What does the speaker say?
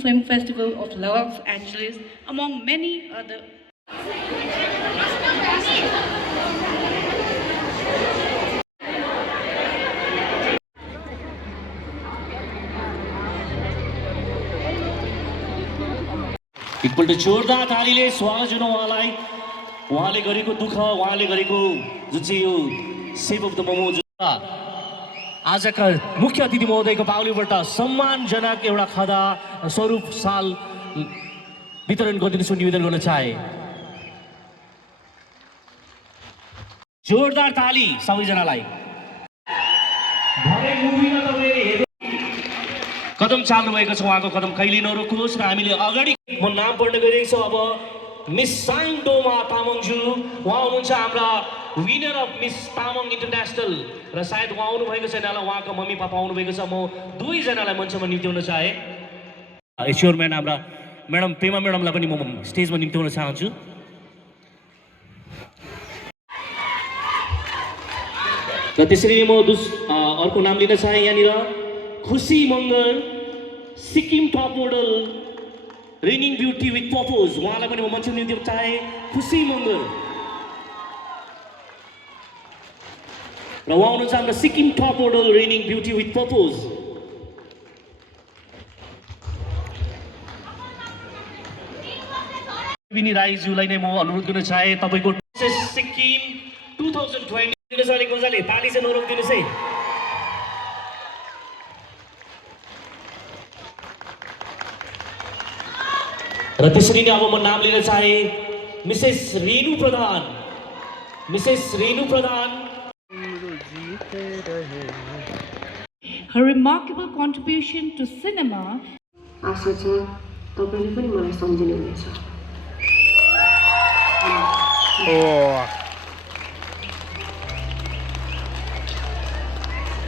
Film Festival of Los Angeles, among many other. एकपल्ट जोरदार तालीले स्वागत जनाउँ उहाँलाई उहाँले गरेको दुःख उहाँले गरेको जुन चाहिँ यो सेभ अफ द मोमो आजका मुख्य अतिथि महोदयको बाहुलीबाट सम्मानजनक एउटा खदा स्वरूप साल वितरण गरिदिनु निवेदन गर्न चाहे जोरदार ताली सबैजनालाई कदम चाल्नु भएको छ उहाँको कदम कहिले नरोकोस् र हामीले अगाडि म नाम पढ्न गइरहेको छु अब मिस साङडोमा तामाङज्यू उहाँ हुनुहुन्छ हाम्रा winner of miss Tamang international र सायद उहाँ आउनु भएको छैन होला उहाँको मम्मी पापा आउनु भएको छ म दुईजनालाई मञ्चमा निम्त्याउन चाहे एच्योरम्यान हाम्रा म्याडम पेमा म्याडमलाई पनि म स्टेजमा निम्त्याउन चाहन्छु र त्यसरी नै म अर्को नाम लिन चाहे यहाँनिर Khushi Mangar Sikkim top model reigning beauty with purpose उहाँलाई पनि म मञ्चमा निम्त्याउन चाहे खुसी मङ्गर र उहाँ हुनुहुन्छ हाम्रो Sikkim top model reigning beauty with purpose विनी राईज्यूलाई नै म अनुरोध गर्न चाहे तपाईँको सिक्किम 2020 मजाले ताली चाहिँ नरोकिदिनुहोस् है र त्यसरी नै अब म नाम लिन चाहे Mrs Renu Pradhan Her remarkable contribution to cinema. आशा छ तपाईले पनि मलाई सम्झिनुहुनेछ